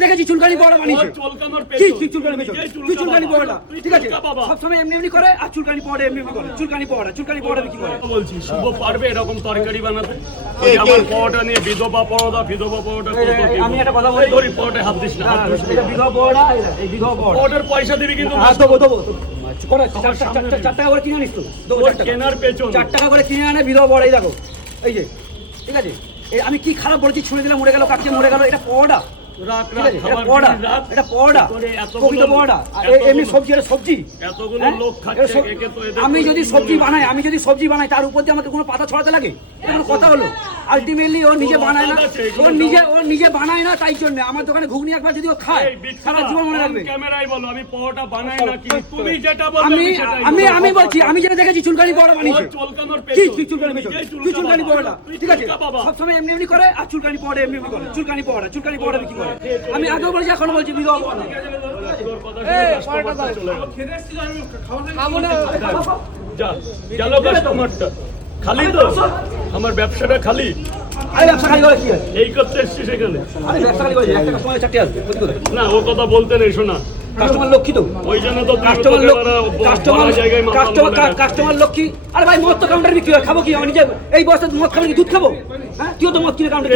দেখেছি চুলকানি পড়া বানিয়েছে কি চুলকানি পেছন তুই চুলকানি পড়া ঠিক আছে সবসময় এমনি এমনি করে আর চুলকানি পড়ে এমনি এমনি করে চুলকানি পড়া কি করে বলছি শুভ পারবে এরকম তরকারি বানাতে আমার পরোটা নিয়ে বিধবা পরোটা আমি একটা কথা বলি ধরি পরোটায় হাত দিস না এটা বিধবা পড়া এই বিধবা পড়া পরোটার পয়সা দিবি কিন্তু হাত দেবো করে 4 টাকা করে কিনে আনিস তো কেনার পেছন 4 টাকা করে কিনে আনে বিধবা পড়া এই দেখো এই যে ঠিক আছে আমি কি খারাপ বলছি ছুঁড়ে দিলাম মরে গেল কাটছে মরে গেল এটা পড়া আমি যদি সবজি বানাই তার উপর দিয়ে আমাকে কোনো পাতা ছড়াতে লাগে কথা হলো আলটিমেটলি ও নিজে বানায় না ও নিজে বানায় না তাই জন্য আমার দোকানে ঘুগনি একবার যদি ও খায় সারা জীবন মনে রাখবে আমি বলছি আমি যেটা দেখেছি চুলকানি পড়া বানিয়েছে কি চুলকানি পেছন তুই চুলকানি পড়া ঠিক আছে সবসময় এমনি এমনি করে আর চুলকানি পড়ে এমনি এমনি করে চুলকানি পড়া কি করে আমি আগেও বলছি এখন বলছি বিধবা খালি তো আমার ব্যবসাটা খালি এই করতে এসছি সেখানে না ও কথা বলতে নেই শোনা কাস্টমার লক্ষ্মী তো ওই জন্য তো কাস্টমার লক্ষ্মী আরে ভাই মদ তো কাউন্টার বিক্রি হয় খাবো কি আমি নিজে এই বয়সে মদ খাবো কি দুধ খাবো হ্যাঁ তুইও তো মদ কিনে কাউন্টার